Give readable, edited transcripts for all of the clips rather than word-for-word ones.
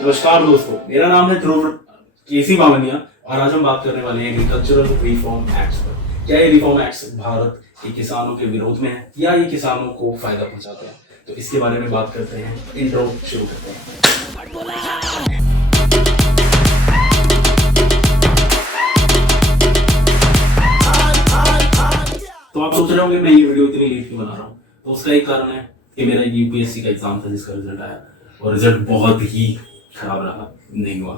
नमस्कार दोस्तों, मेरा नाम है ध्रुव केसी बामनिया और आज हम बात करने वाले हैं एग्रीकल्चरल रिफॉर्म एक्ट्स पर। क्या ये रिफॉर्म एक्ट्स भारत के किसानों के विरोध में है या ये किसानों को फायदा पहुंचाते हैं? तो इसके बारे में बात करते हैं। इंट्रो शुरू करते हैं। तो आप सोच रहे होंगे मैं ये वीडियो इतनी लेट क्यों बना रहा हूँ? तो उसका एक कारण है कि मेरा यूपीएससी का एग्जाम था जिसका रिजल्ट आया और रिजल्ट बहुत ही खराब रहा, नहीं हुआ।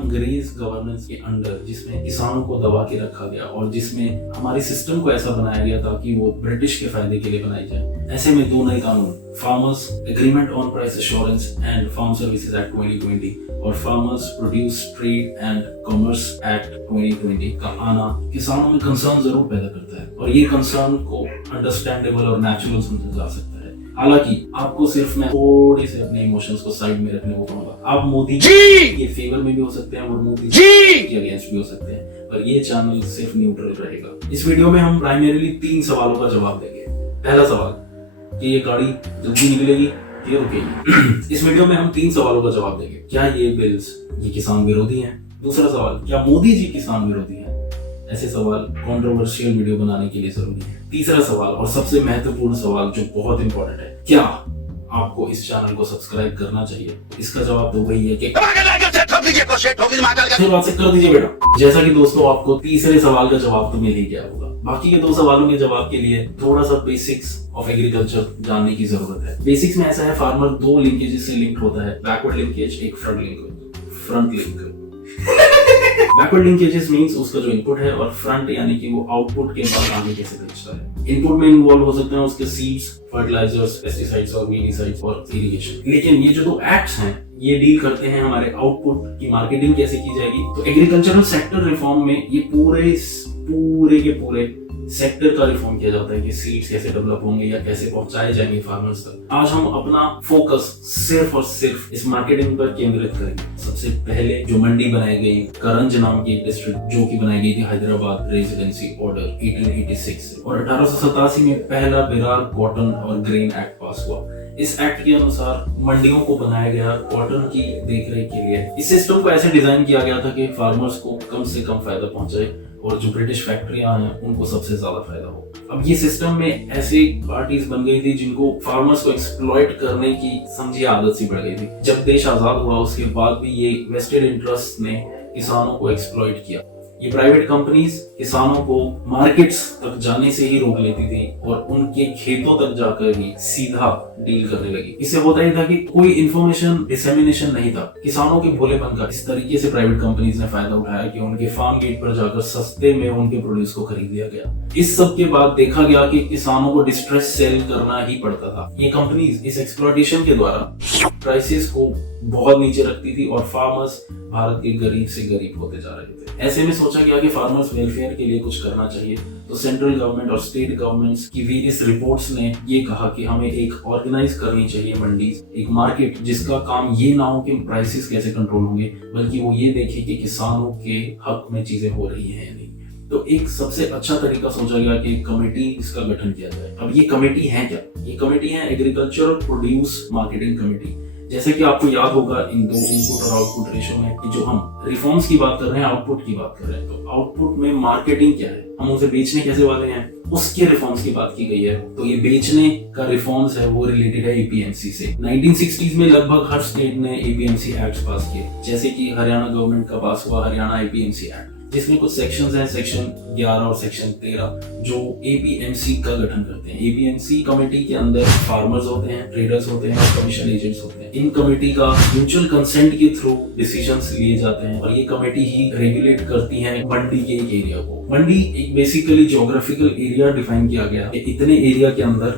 अंग्रेज गवर्नेंस के अंडर जिसमें किसानों को दबा के रखा गया और जिसमें हमारे सिस्टम को ऐसा बनाया गया था कि वो ब्रिटिश के फायदे के लिए बनाई जाए, ऐसे में दो नए कानून, farmers agreement on price assurance and farm services act 2020 और farmers produce trade and commerce act 2020 का आना किसानों में कंसर्न जरूर पैदा करता है और ये कंसर्न को अंडरस्टैंडेबल और नेचुरल समझा जा सकता है। हालांकि आपको सिर्फ मैं थोड़े से अपने इमोशंस को साइड में रखने को कहूंगा। आप मोदी के फेवर में भी हो सकते हैं और मोदी के अगेंस्ट भी हो सकते हैं, पर ये चैनल सिर्फ न्यूट्रल रहेगा। इस वीडियो में हम प्राइमरीली 3 सवालों का जवाब देंगे। पहला सवाल कि ये गाड़ी जल्दी निकलेगी कि रुकेगी। इस वीडियो में हम 3 सवालों का जवाब देंगे। क्या ये बिल्स ये किसान विरोधी हैं? दूसरा सवाल, क्या मोदी जी किसान विरोधी हैं? ऐसे सवाल कंट्रोवर्शियल वीडियो बनाने के लिए जरूरी है। तीसरा सवाल और सबसे महत्वपूर्ण सवाल जो बहुत इंपॉर्टेंट है, क्या आपको इस चैनल को सब्सक्राइब करना चाहिए? इसका जवाब तो वही है कि बात से कर दीजिए बेटा। जैसा कि दोस्तों आपको तीसरे सवाल का जवाब तो मिल ही गया होगा। बाकी के 2 सवालों के जवाब के लिए थोड़ा सा बेसिक्स ऑफ एग्रीकल्चर जानने की जरूरत है। बेसिक्स में ऐसा है, फार्मर 2 लिंकेजेस से लिंक होता है, बैकवर्ड लिंकेज, एक front link. Backward linkages means उसका जो इनपुट है और फ्रंट यानी कि वो आउटपुट के बाद आगे कैसे भेजता है। इनपुट में इन्वॉल्व हो सकते हैं उसके सीड्स, फर्टिलाइजर्स, पेस्टिसाइड्स और वीडिसाइड्स और इरिगेशन। लेकिन ये जो 2 एक्ट्स हैं ये डील करते हैं हमारे आउटपुट की मार्केटिंग कैसे की जाएगी। तो एग्रीकल्चरल सेक्टर रिफॉर्म में ये पूरे के पूरे सेक्टर का रिफॉर्म किया जाता है कि सीड्स कैसे डेवलप होंगे या कैसे पहुंचाए जाएंगे फार्मर्स तक। आज हम अपना फोकस सिर्फ और सिर्फ इस मार्केटिंग पर केंद्रित करेंगे। सबसे पहले जो मंडी बनाई गई, करंज नाम की एक डिस्ट्रिक्ट जो कि बनाई गई थी हैदराबाद रेजिडेंसी ऑर्डर 1886 से, और 1887 में पहला बिरार कॉटन और ग्रेन एक्ट पास हुआ। इस एक्ट के अनुसार मंडियों को बनाया गया कॉटन की देखरेख के लिए। इस सिस्टम को ऐसे डिजाइन किया गया था कि फार्मर्स को कम से कम फायदा पहुंचे और जो ब्रिटिश फैक्ट्रियां हैं उनको सबसे ज्यादा फायदा हो। अब ये सिस्टम में ऐसी पार्टीज बन गई थी जिनको फार्मर्स को एक्सप्लॉइट करने की समझी आदत सी बढ़ गई थी। जब देश आजाद हुआ उसके बाद भी ये वेस्टेड इंटरेस्ट ने किसानों को एक्सप्लॉइट किया। ये प्राइवेट कंपनीज किसानों को मार्केट्स तक जाने से ही रोक लेती थी और उनके खेतों तक जाकर ही सीधा डील करने लगी। इससे होता ही था कि कोई इंफॉर्मेशन डिसेमिनेशन नहीं था। किसानों के भोलेपन का इस तरीके से प्राइवेट कंपनीज ने फायदा उठाया कि उनके फार्म गेट पर जाकर सस्ते में उनके प्रोड्यूस को खरीद लिया गया। इस सब के बाद देखा गया कि किसानों को डिस्ट्रेस सेल करना ही पड़ता था। ये कंपनीज इस एक्सप्लॉइटेशन के द्वारा प्राइसेस को बहुत नीचे रखती थी और फार्मर्स भारत के गरीब से गरीब होते जा रहे थे। ऐसे में सोचा गया कि फार्मर्स वेलफेयर के लिए कुछ करना चाहिए। तो सेंट्रल गवर्नमेंट और स्टेट गवर्नमेंट्स की वेरियस रिपोर्ट्स ने ये कहा कि हमें एक ऑर्गेनाइज करनी चाहिए मंडीज, एक मार्केट जिसका काम ये ना हो कि प्राइसेस कैसे कंट्रोल होंगे, बल्कि वो ये देखे कि किसानों के हक में चीजें हो रही हैं या नहीं। तो एक सबसे अच्छा तरीका सोचा गया कि कमेटी इसका गठन किया जाए। अब ये कमेटी है क्या? ये कमेटी है एग्रीकल्चरल प्रोड्यूस मार्केटिंग कमेटी। जैसे कि आपको याद होगा इन 2 इनपुट और आउटपुट रेशो में कि जो हम रिफॉर्म्स की बात कर रहे हैं, आउटपुट की बात कर रहे हैं, तो आउटपुट में मार्केटिंग क्या है, हम उसे बेचने कैसे वाले हैं, उसके रिफॉर्म्स की बात की गई है। तो ये बेचने का रिफॉर्म्स है वो रिलेटेड है एपीएमसी से। 1960s में लगभग हर स्टेट ने एपीएमसी एक्ट पास किए, जैसे कि हरियाणा गवर्नमेंट का पास हुआ हरियाणा एपीएमसी एक्ट, जिसमें कुछ सेक्शंस हैं, सेक्शन 11 और सेक्शन 13 जो एपीएमसी का गठन करते हैं। एपीएमसी कमेटी के अंदर फार्मर्स होते हैं, ट्रेडर्स होते हैं और कमीशन एजेंट्स होते हैं। इन कमेटी का म्यूचुअल कंसेंट के थ्रू डिसीजंस लिए जाते हैं और ये कमेटी ही रेगुलेट करती है मंडी के एक एरिया को। मंडी एक बेसिकली ज्योग्राफिकल एरिया डिफाइन किया गया है, इतने एरिया के अंदर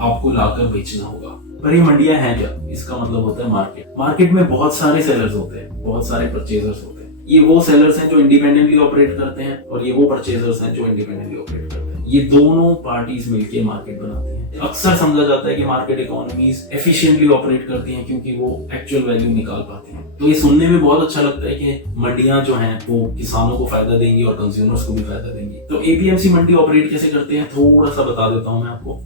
आपको लाकर बेचना होगा। पर ये मंडियां हैं क्या? इसका मतलब होता है मार्केट। मार्केट में बहुत सारे सेलर्स होते हैं, बहुत सारे परचेजर्स होते हैं। ये वो सेलर्स हैं जो इंडिपेंडेंटली ऑपरेट करते हैं और ये वो परचेजर्स हैं जो इंडिपेंडेंटली ऑपरेट करते हैं। ये दोनों पार्टीज मिलकर मार्केट बनाती हैं। अक्सर समझा जाता है कि मार्केट इकोनॉमीज एफिशिएंटली ऑपरेट करती हैं क्योंकि वो एक्चुअल वैल्यू निकाल पाती हैं। तो ये सुनने में बहुत अच्छा लगता है कि मंडियां जो हैं वो किसानों को फायदा देंगी और कंज्यूमर्स को भी फायदा देंगी। तो एपीएमसी मंडी ऑपरेट कैसे करते हैं थोड़ा सा बता देता हूं मैं आपको।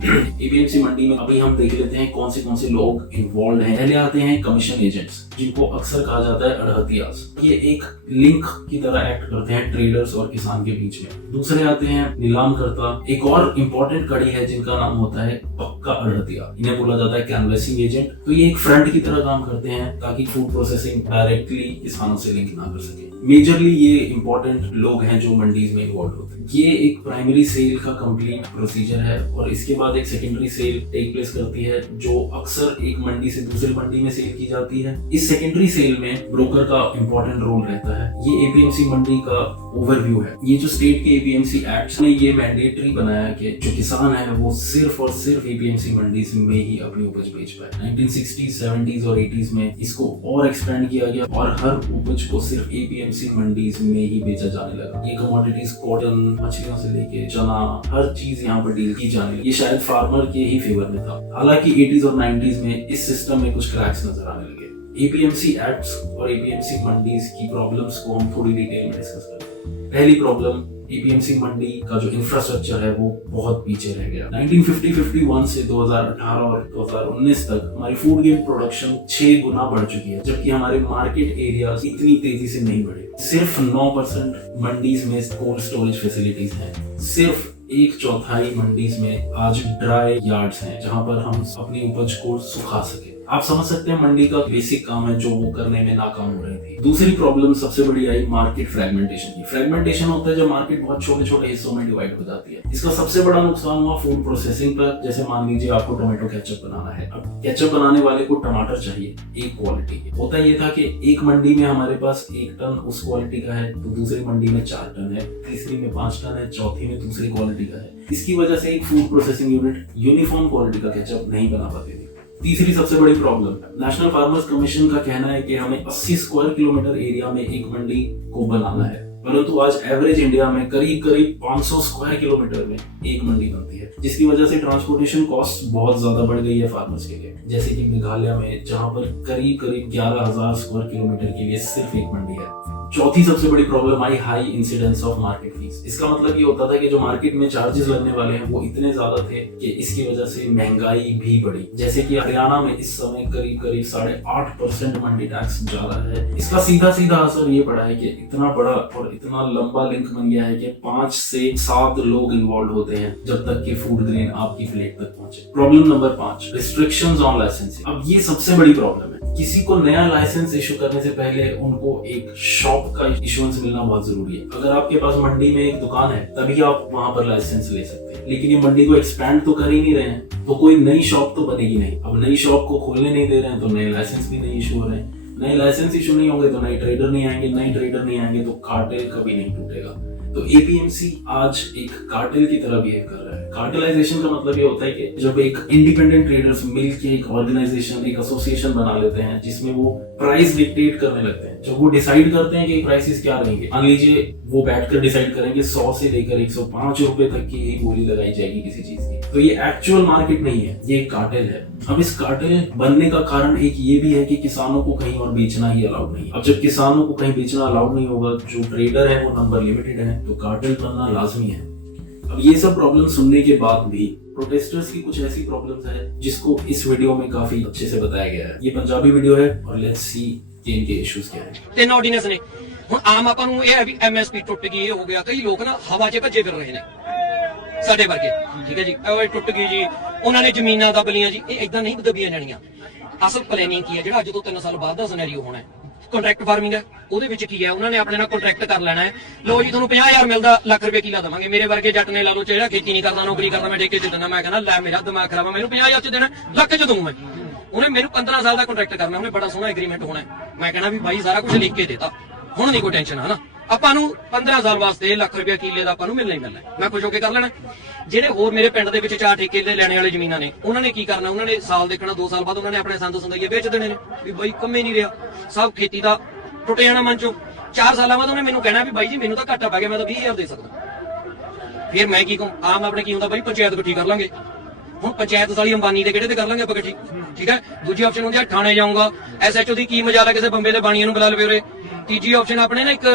एपीएमसी मंडी में अभी हम देख लेते हैं कौन से लोग इन्वॉल्व हैं। पहले आते हैं कमीशन एजेंट्स, जिनको अक्सर कहा जाता है अड़हतियास। ये एक लिंक की तरह एक्ट करते हैं ट्रेडर्स और किसान के बीच में। दूसरे आते हैं नीलामकर्ता, एक और इम्पोर्टेंट कड़ी है जिनका नाम होता है पक्का अड़हतिया। इन्हें बोला जाता है कैनवेसिंग एजेंट। तो ये एक फ्रंट की तरह काम करते हैं ताकि फूड प्रोसेसिंग डायरेक्टली किसानों से लिंक ना कर सके। मेजरली ये इंपॉर्टेंट लोग हैं जो मंडीज में इन्वॉल्व होते हैं। ये एक प्राइमरी सेल का कंप्लीट प्रोसीजर है और इसके बाद एक सेकेंडरी सेल टेक प्लेस करती है जो अक्सर एक मंडी से दूसरी मंडी में सेल की जाती है। इस सेकेंडरी सेल में ब्रोकर का इंपॉर्टेंट रोल रहता है। ये एपीएमसी मंडी का ओवरव्यू है। ये जो स्टेट के एपीएमसी एक्ट्स ने ये मैंडेटरी बनाया कि जो किसान है वो सिर्फ और सिर्फ एपीएमसी मंडी में ही अपनी उपज बेच पाए। 1960s, 70s और 80s में इसको और एक्सपेंड किया गया और हर उपज को सिर्फ एपीएमसी मंडीज में ही बेचा जाने लगा। ये कमोडिटीज कॉटन, मछलियों से लेके चना, हर चीज यहाँ पर डील की जाने लगी। ये शायद फार्मर के ही फेवर में था। हालांकि 80s और 90s में इस सिस्टम में कुछ क्रैक्स नजर आने लगे। एपीएमसी एक्ट्स और एपीएमसी मंडीज की प्रॉब्लम्स को हम थोड़ी डिटेल में डिस्कस करते हैं। पहली प्रॉब्लम, एपीएमसी मंडी का जो इंफ्रास्ट्रक्चर है वो बहुत पीछे रह गया। 1950-51 से 2018 और 2019 तक हमारी फूड ग्रेन प्रोडक्शन 6 गुना बढ़ चुकी है, जबकि हमारे मार्केट एरिया इतनी तेजी से नहीं बढ़े। सिर्फ 9% मंडीज में कोल्ड स्टोरेज फैसिलिटीज हैं। सिर्फ 1/4 मंडीज में आज ड्राई यार्ड्स हैं जहां पर हम अपनी उपज को सुखा सके। आप समझ सकते हैं मंडी का बेसिक काम है जो वो करने में नाकाम हो रही थी। दूसरी प्रॉब्लम सबसे बड़ी आई मार्केट फ्रेगमेंटेशन की। फ्रेगमेंटेशन होता है जब मार्केट बहुत छोटे छोटे हिस्सों में डिवाइड हो जाती है। इसका सबसे बड़ा नुकसान हुआ फूड प्रोसेसिंग पर। जैसे मान लीजिए आपको टोमेटो केचप बनाना है। अब केचप बनाने वाले को टमाटर चाहिए एक क्वालिटी के। होता ये था कि एक मंडी में हमारे पास 1 टन उस क्वालिटी का है, तो दूसरी मंडी में 4 टन है, तीसरी में 5 टन है, चौथी में दूसरी क्वालिटी का है। इसकी वजह से एक food processing unit uniform quality का केचप नहीं बना पाती थी। तीसरी सबसे बड़ी प्रॉब्लम, नेशनल फार्मर्स कमीशन का कहना है कि हमें 80 स्क्वायर किलोमीटर एरिया में एक मंडी को बनाना है, परंतु आज एवरेज इंडिया में करीब 500 स्क्वायर किलोमीटर में एक मंडी बनती है, जिसकी वजह से ट्रांसपोर्टेशन कॉस्ट बहुत ज्यादा बढ़ गई है फार्मर्स के लिए। जैसे कि मेघालय में जहां पर करीब 11,000 स्क्वायर किलोमीटर के लिए सिर्फ एक मंडी है। चौथी सबसे बड़ी problem I high incidence of market fees. इसका मतलब ये होता था कि जो मार्केट में चार्जेस लगने वाले हैं वो इतने ज्यादा थे कि इसकी वजह से महंगाई भी बढ़ी। जैसे कि हरियाणा में इस समय करीब 8.5% मंडी टैक्स ज्यादा है। इसका सीधा असर ये पड़ा है कि इतना बड़ा और इतना लंबा लिंक बन गया है कि 5 से 7 लोग इन्वॉल्व होते हैं जब तक कि फूड ग्रेन आपकी प्लेट तक पहुंचे। Problem number 5, restrictions on licensing. अब ये सबसे बड़ी प्रॉब्लम है। किसी को नया लाइसेंस इशू करने से पहले उनको एक शॉप का इशुएंस मिलना बहुत जरूरी है। अगर आपके पास मंडी में एक दुकान है तभी आप वहां पर लाइसेंस ले सकते हैं, लेकिन ये मंडी को एक्सपैंड तो कर ही नहीं रहे हैं, तो कोई नई शॉप तो बनेगी नहीं। अब नई शॉप को खोलने नहीं दे रहे हैं तो नए लाइसेंस भी नहीं इशू हो रहे हैं। नए लाइसेंस इशू नहीं होंगे तो नए ट्रेडर नहीं आएंगे, नए ट्रेडर नहीं आएंगे तो कार्टेल कभी नहीं टूटेगा। तो एपीएमसी आज एक कार्टेल की तरह बिहेव कर रहा है। कार्टेलाइजेशन का मतलब ये होता है कि जब एक इंडिपेंडेंट ट्रेडर्स मिलकर एक ऑर्गेनाइजेशन, एक एसोसिएशन बना लेते हैं जिसमें वो प्राइस डिक्टेट करने लगते हैं। जब वो डिसाइड करते हैं कि प्राइसेस क्या रहेंगे, मान लीजिए वो बैठकर डिसाइड करेंगे 100 से लेकर 105 रुपए तक की ही बोली लगाई जाएगी किसी चीज की, तो ये एक्चुअल मार्केट नहीं है, ये एक कार्टेल है। अब इस कार्टेल बनने का कारण एक ये भी है कि किसानों को कहीं और बेचना ही अलाउड नहीं। अब जब किसानों को कहीं बेचना अलाउड नहीं होगा, जो ट्रेडर है वो नंबर लिमिटेड है, तो कार्टेल बनना लाजमी है। अब ये सब प्रॉब्लम सुनने के बाद भी प्रोटेस्टर्स की कुछ ऐसी प्रॉब्लम्स है जिसको इस वीडियो में काफी अच्छे से बताया गया है। ये पंजाबी वीडियो है और लेट्स सी कि इनके इश्यूज क्या हैं। 3 ऑर्डिनेंस ने ਹੁਣ ਆਮ ਆਪਾਂ ਨੂੰ ਇਹ ਹੈ ਵੀ ਐਮਐਸਪੀ ਟੁੱਟ ਗਈ, ਇਹ ਹੋ ਗਿਆ। ਕਈ ਲੋਕ ਨਾ ਹਵਾ 'ਚ ਭੱਜੇ ਫਿਰ ਰਹੇ ਨੇ ਸਾਡੇ ਵਰਗੇ, ਠੀਕ ਹੈ ਜੀ। ਉਹ ਟੁੱਟ ਗਈ ਜੀ, ਉਹਨਾਂ ਨੇ ਜ਼ਮੀਨਾਂ ਦਬ ਲੀਆਂ ਜੀ। ਇਹ ਇਦਾਂ ਨਹੀਂ ਦਬੀਆਂ ਜਾਣੀਆਂ। ਅਸਲ ਪਲੈਨਿੰਗ ਕੀ ਹੈ, ਜਿਹੜਾ ਅੱਜ ਤੋਂ 3 ਸਾਲ ਬਾਅਦ ਦਾ ਸਿਨੈਰੀਓ ਹੋਣਾ ਹੈ, ਕੰਟਰੈਕਟ ਫਾਰਮਿੰਗ ਹੈ। ਉਹਦੇ ਵਿੱਚ ਕੀ ਹੈ, ਉਹਨਾਂ ਨੇ ਆਪਣੇ ਨਾਲ ਕੰਟਰੈਕਟ ਕਰ ਲੈਣਾ ਹੈ। ਲੋ ਜੀ ਤੁਹਾਨੂੰ 50,000 ਮਿਲਦਾ, ਲੱਖ ਰੁਪਏ ਕਿੱਲਾ ਦੇਵਾਂਗੇ। ਮੇਰੇ ਵਰਗੇ ਜੱਟ ਨੇ ਲਾ ਲਓ, ਜਿਹੜਾ ਖੇਤੀ ਨਹੀਂ ਕਰਦਾ, ਨੌਕਰੀ ਕਰਦਾ, ਮੈਂ ਠੇਕੇ 'ਚ ਦਿੰਦਾ। ਮੈਂ ਕਹਿੰਦਾ ਲੈ ਮੇਰਾ ਦਿਮਾਗ ਖਰਾਬ ਆ, ਮੈਨੂੰ 50,000 'ਚ ਦੇਣਾ, ਲੱਖ 'ਚ ਦਊਂ ਮੈਂ। ਉਹਨੇ ਮੈਨੂੰ 15 ਸਾਲ ਦਾ ਕੰਟਰੈਕਟ ਕਰਨਾ, ਉਹਨੇ ਬੜਾ ਸੋਹਣਾ ਐਗਰੀਮੈਂਟ ਹੋਣਾ। ਮੈਂ ਕਹਿਣਾ ਵੀ ਬਾਈ ਸਾਰਾ ਕੁਝ ਲਿਖ ਕੇ ਦੇਤਾ, ਹੁਣ ਨਹੀਂ ਕੋਈ ਟੈਨਸ਼ਨ ਹੈ ਨਾ। ਆਪਾਂ ਨੂੰ 15 ਸਾਲ ਵਾਸਤੇ ਲੱਖ ਰੁਪਏ ਕਿੱਲੇ ਦਾ ਆਪਾਂ ਨੂੰ ਮਿਲਣਾ ਹੀ ਮਿਲਣਾ। ਮੈਂ ਖੁਸ਼ ਹੋ ਕੇ ਕਰ ਲੈਣਾ। ਜਿਹੜੇ ਹੋਰ ਮੇਰੇ ਪਿੰਡ ਦੇ ਵਿੱਚ 4 ਠੇਕੇ ਦੇ ਲੈਣੇ ਵਾਲੇ ਜ਼ਮੀਨਾਂ ਨੇ, ਉਹਨਾਂ ਨੇ ਕੀ ਕਰਨਾ, ਉਹਨਾਂ ਨੇ ਸਾਲ ਦੇਖਣਾ, 2 ਸਾਲ ਬਾਅਦ ਉਹਨਾਂ ਨੇ ਆਪਣੇ ਸੰਦ ਸੰਦਈਏ ਵੇਚ ਦੇਣੇ ਨੇ ਵੀ ਬਾਈ ਕੰਮੇ ਨਹੀਂ ਰਿਹਾ, ਸਭ ਖੇਤੀ ਦਾ ਟੁੱਟ ਜਾਣਾ ਮਨ ਚੋਂ। 4 ਸਾਲਾਂ ਬਾਅਦ ਉਹਨੇ ਮੈਨੂੰ ਕਹਿਣਾ ਵੀ ਬਾਈ ਜੀ ਮੈਨੂੰ ਤਾਂ ਘਾਟਾ ਪੈ ਗਿਆ, ਮੈਂ ਤਾਂ 20,000 ਦੇ ਸਕਦਾ। ਫਿਰ ਮੈਂ ਕੀ ਕਹੂੰ, ਆਮ ਆਪਣੇ ਕੀ ਹੁੰਦਾ ਬਾਈ, ਪੰਚਾਇਤ ਇਕੱਠੀ ਕਰ ਲਾਂਗੇ, ਹੁਣ ਪੰਚਾਇਤ ਵਾਲੀ ਅੰਬਾਨੀ ਦੇ ਕਿਹੜੇ ਤੇ ਕਰ ਲਾਂਗੇ ਆਪਾਂ ਇਕੱਠੀ, ਠੀਕ ਹੈ। ਦੂਜੀ ਆਪਸ਼ਨ ਹੁੰਦੀ ਹੈ ਥਾਣੇ ਜਾਊਂਗਾ, ਐਸਐਚਓ ਦੀ ਕੀ ਮਜਾਲ ਹੈ ਕਿਸੇ ਬੰਬੇ ਦੇ ਬਾਣੀਆਂ ਨੂੰ ਬੁਲਾ ਲਵੇ ਉਰੇ। ਤੀਜੀ ਆਪਸ਼ਨ ਆਪਣੇ ਨਾ ਇੱਕ,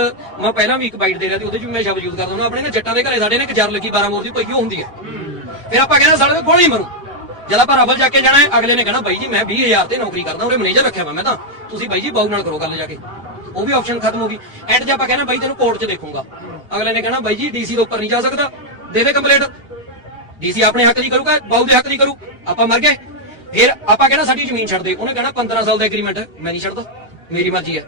ਮੈਂ ਪਹਿਲਾਂ ਵੀ ਇੱਕ ਬਾਈਟ ਦੇ ਰਿਹਾ ਸੀ, ਉਹਦੇ ਚ ਵੀ ਮੈਂ ਸ਼ਬਦ ਯੂਜ਼ ਕਰਦਾ ਹੁੰਦਾ, ਆਪਣੇ ਨਾ ਜੱਟਾਂ ਦੇ ਘਰੇ ਸਾਡੇ ਨੇ ਇੱਕ ਜਰ ਲੱਗੀ 12 ਮੋਰ ਦੀ ਪਈਓ ਹੁੰਦੀ ਹੈ, ਫਿਰ ਆਪਾਂ ਕਹਿੰਦੇ ਸਾਡੇ ਕੋਲ ਹੀ ਮਰੂ। ਜਦ ਆਪਾਂ ਰਫਲ ਜਾ ਕੇ ਜਾਣਾ ਹੈ, ਅਗਲੇ ਨੇ ਕਹਿਣਾ ਬਾਈ ਜੀ ਮੈਂ 20,000 ਤੇ ਨੌਕਰੀ ਕਰਦਾ, ਉਹਨੇ ਮੈਨੇਜਰ ਰੱਖਿਆ ਵਾ ਮੈਂ ਤਾਂ, ਤੁਸੀਂ ਬਾਈ ਜੀ ਬਾਊ ਨਾਲ ਕਰੋ ਗੱਲ ਜਾ ਕੇ। ਉਹ ਵੀ ਆਪਸ਼ਨ ਖਤਮ ਹੋ ਗਈ। ਐਂਡ 'ਚ ਆਪਾਂ ਕਹਿਣਾ ਬਾਈ ਤੈਨੂੰ ਕੋਰਟ 'ਚ ਦੇਖੂੰਗਾ, ਅਗਲੇ ਨੇ ਕਹਿਣਾ ਬਾਈ ਜੀ ਡੀਸੀ ਦੇ ਉੱਪਰ ਨਹੀਂ ਜਾ ਸਕਦਾ, ਦੇ ਦੇ ਕੰਪਲੇਂਟ। ਡੀਸੀ ਆਪਣੇ ਹੱਕ ਦੀ ਕਰੂਗਾ, ਬਾਊ ਦੇ ਹੱਕ ਦੀ ਕਰੂ, ਆਪਾਂ ਮਰ ਗਏ। ਫਿਰ ਆਪਾਂ ਕਹਿਣਾ ਸਾਡੀ ਜ਼ਮੀਨ ਛੱਡ ਦੇ, ਉਹਨੇ ਕਹਿਣਾ 15 ਸਾਲ ਦਾ ਐਗਰੀਮੈਂਟ ਹੈ, ਮੈਂ ਨਹੀਂ ਛੱਡਦਾ, ਮੇਰੀ ਮਰਜ਼ੀ ਹੈ।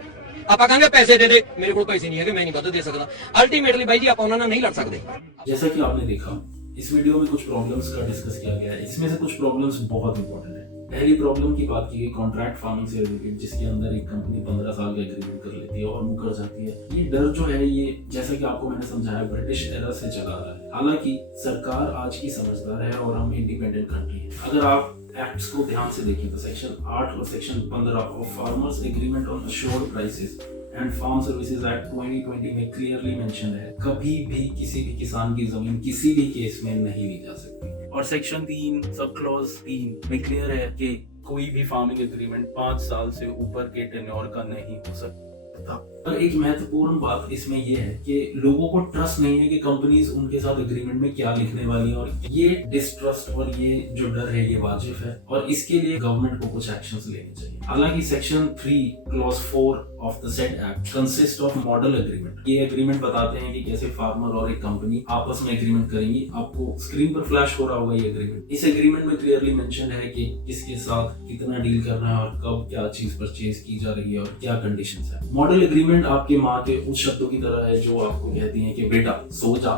ਆਪਾਂ ਕਹਾਂਗੇ ਪੈਸੇ ਦੇ ਦੇ, ਮੇਰੇ ਕੋਲ ਪੈਸੇ नहीं है, मैं नहीं ਵੱਧ दे सकता। अल्टीमेटली भाई जी आप ਉਹਨਾਂ ਨਾਲ नहीं लड़ सकते। जैसा कि आपने देखा इस वीडियो में कुछ प्रॉब्लम्स का डिस्कस किया गया है। इसमें से कुछ प्रॉब्लम्स बहुत इंपॉर्टेंट है। पहली प्रॉब्लम की बात की गई कॉन्ट्रैक्ट फार्मिंग से रिलेटेड, जिसके अंदर एक कंपनी 15 साल का एग्रीमेंट कर लेती है और मुकर जाती है। ये डर जो है, ये जैसा कि आपको मैंने समझाया ब्रिटिश एरा से चला आ रहा है। हालांकि सरकार आज की समझदार है और हम इंडिपेंडेंट कंट्री है। अगर आप एक्ट्स को ध्यान से देखें तो सेक्शन 8 और section 15 of farmers agreement on assured prices and farm services act 2020 में क्लियरली मेंशन है कभी भी किसी भी किसान की जमीन किसी भी केस में नहीं ली जा सकती। और सेक्शन 3 सब क्लॉज 3 में क्लियर है कि कोई भी फार्मिंग एग्रीमेंट 5 साल से ऊपर के टेन्योर का नहीं हो सकता। पर एक महत्वपूर्ण बात इसमें यह है कि लोगों को ट्रस्ट नहीं है कि कंपनीज उनके साथ एग्रीमेंट में क्या लिखने वाली है, और ये डिस्ट्रस्ट और ये जो डर है ये वाजिब है और इसके लिए गवर्नमेंट को कुछ एक्शंस लेने चाहिए। हालांकि section 3 clause 4 of the said act consist of model agreement. ये एग्रीमेंट बताते हैं कि कैसे फार्मर और एक कंपनी आपस में एग्रीमेंट करेंगी। आपको स्क्रीन पर फ्लैश हो रहा होगा ये एग्रीमेंट। इस एग्रीमेंट में क्लियरली मेंशन है कि किसके साथ कितना डील करना है और कब क्या चीज परचेज की जा रही है और क्या कंडीशंस है। मॉडल एग्रीमेंट आपके माँ के उस शब्दों की तरह है जो आपको कहती हैं कि बेटा सो जा,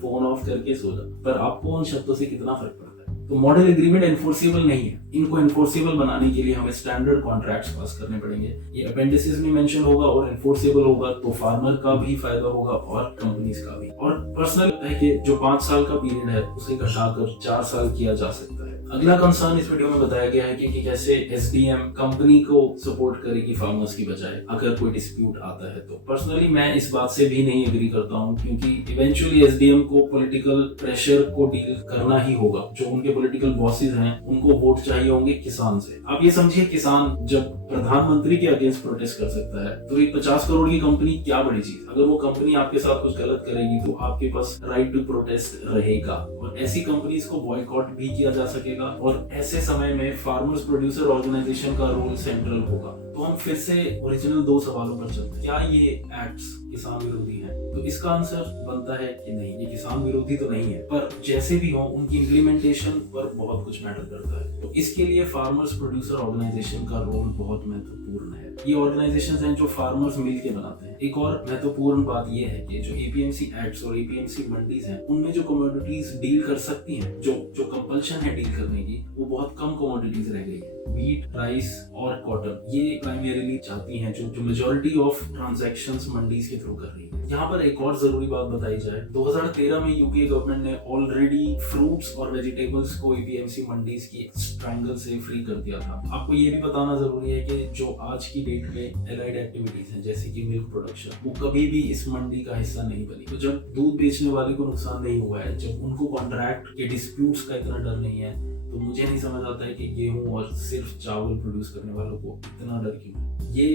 फोन ऑफ करके सो जा, पर आपको उन शब्दों से कितना फर्क पड़ता है। तो मॉडल एग्रीमेंट एनफोर्सेबल नहीं है। इनको एनफोर्सेबल बनाने के लिए हमें स्टैंडर्ड कॉन्ट्रैक्ट्स पास करने पड़ेंगे। ये अपेंडिसेस में मेंशन होगा और एनफोर्सेबल होगा तो फार्मर का भी फायदा होगा और कंपनीज का भी। और पर्सनल है कि जो 5 साल का पीरियड है उसे घटाकर 4 साल किया जा सकता है। अगला कंसर्न इस वीडियो में बताया गया है कि कैसे एसडीएम कंपनी को सपोर्ट करेगी फार्मर्स की बजाय अगर कोई डिस्प्यूट आता है तो। पर्सनली मैं इस बात से भी नहीं एग्री करता हूं, क्योंकि इवेंचुअली एसडीएम को पॉलिटिकल प्रेशर को डील करना ही होगा। जो उनके पॉलिटिकल बॉसेस हैं उनको वोट चाहिए होंगे किसान से। आप ये समझिए, किसान जब प्रधानमंत्री के अगेंस्ट प्रोटेस्ट कर सकता है तो एक 50 करोड़ की कंपनी क्या बड़ी चीज। अगर वो कंपनी आपके साथ कुछ गलत करेगी तो आपके पास राइट टू प्रोटेस्ट रहेगा और ऐसी कंपनीज को बॉयकॉट भी किया जा सकेगा। और ऐसे समय में फार्मर्स प्रोड्यूसर ऑर्गेनाइजेशन का रोल सेंट्रल होगा। तो हम फिर से ओरिजिनल 2 सवालों पर चलते हैं। क्या ये एक्ट्स किसान विरोधी हैं? तो इसका आंसर बनता है कि नहीं, ये किसान विरोधी तो नहीं है, पर जैसे भी हो उनकी इम्प्लीमेंटेशन पर बहुत कुछ मैटर करता है। तो इसके लिए फार्मर्स प्रोड्यूसर ऑर्गेनाइजेशन का रोल बहुत महत्वपूर्ण है। ये ऑर्गेनाइजेशंस हैं जो फार्मर्स मिलके बनाते हैं। एक और महत्वपूर्ण बात यह है कि जो एपीएमसी एक्ट्स और एपीएमसी मंडीज हैं उनमें जो कमोडिटीज डील कर सकती हैं, जो कंपल्शन है डील करने की, वो बहुत कम कमोडिटीज रह गई है। व्हीट, राइस और कॉटन ये प्राइमरीली चाहती हैं, जो मेजॉरिटी ऑफ ट्रांजैक्शंस मंडीज के थ्रू कर रही है। यहाँ पर एक और जरूरी बात बताई जाए, 2013 में यूपीए गवर्नमेंट ने ऑलरेडी फ्रूट्स और वेजिटेबल्स को एपीएमसी मंडीज की स्ट्रैंगल से फ्री कर दिया था। आपको ये भी बताना जरूरी है कि जो आज की डेट में एलाइड एक्टिविटीज हैं जैसे कि मिल्क प्रोडक्शन, वो कभी भी इस मंडी का हिस्सा नहीं बनी। तो जब दूध बेचने वाले को नुकसान नहीं हुआ है, जब उनको कॉन्ट्रैक्ट के डिस्प्यूट्स का इतना डर नहीं है, तो मुझे नहीं समझ आता है कि गेहूं और सिर्फ चावल प्रोड्यूस करने वालों को इतना डर क्यों है। ये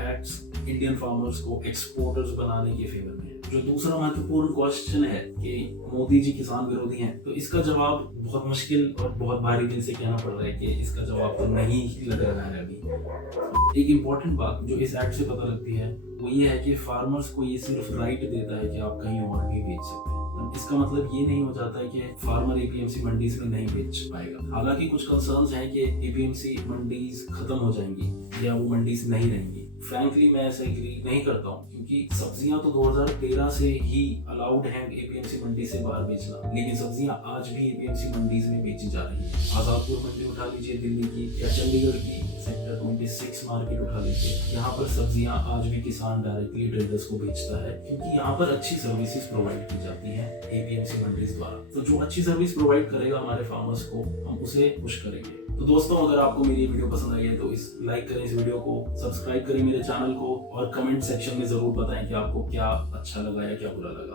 एक्ट्स इंडियन फार्मर्स को एक्सपोर्टर्स बनाने के फेवर में है। जो दूसरा महत्वपूर्ण क्वेश्चन है कि मोदी जी किसान विरोधी हैं, तो इसका जवाब बहुत मुश्किल और बहुत भारी दिल से कहना पड़ रहा है कि इसका जवाब तो नहीं लग रहा है अभी। एक इम्पॉर्टेंट बात जो इस एक्ट से पता लगती है वो ये है कि फार्मर्स को ये सिर्फ राइट देता है कि आप कहीं और भी बेच सकते हैं। इसका मतलब ये नहीं हो जाता है कि फार्मर एपीएमसी मंडीज में नहीं बेच पाएगा। हालांकि कुछ कंसर्न्स हैं कि एपीएमसी मंडीज खत्म हो जाएंगी या वो मंडीज नहीं रहेंगी। फ्रैंकली मैं ऐसा एग्री नहीं करता हूँ, क्योंकि सब्जियां तो 2013 से ही अलाउड हैं एपीएमसी मंडी से बाहर बेचना, लेकिन सब्जियां आज भी एपीएमसी मंडीज में बेची जा रही है। आजादपुर मंडी उठा लीजिए दिल्ली की, या चंडीगढ़ की सेक्टर 26 मार्केट उठा लीजिए, यहाँ पर सब्जियां आज भी किसान डायरेक्टली ट्रेडर्स को बेचता है, क्योंकि यहाँ पर अच्छी सर्विसेज प्रोवाइड की जाती हैं एपीएमसी मंडीज द्वारा। तो जो अच्छी सर्विस प्रोवाइड करेगा हमारे फार्मर्स को, हम उसे पुश करेंगे। तो दोस्तों, अगर आपको मेरी वीडियो पसंद आई है तो लाइक करें इस वीडियो को, सब्सक्राइब करें मेरे चैनल को और कमेंट सेक्शन में जरूर बताएं कि आपको क्या अच्छा लगा या क्या बुरा लगा।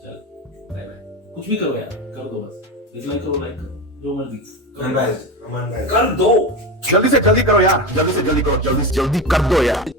चल बाय बाय। कुछ भी करो यार, कर दो, बस डिसलाइक करो, लाइक करो। जो मर्जी अमन भाई कर दो। जल्दी से जल्दी करो यार, जल्दी से जल्दी करो, जल्दी से जल्दी कर दो यार।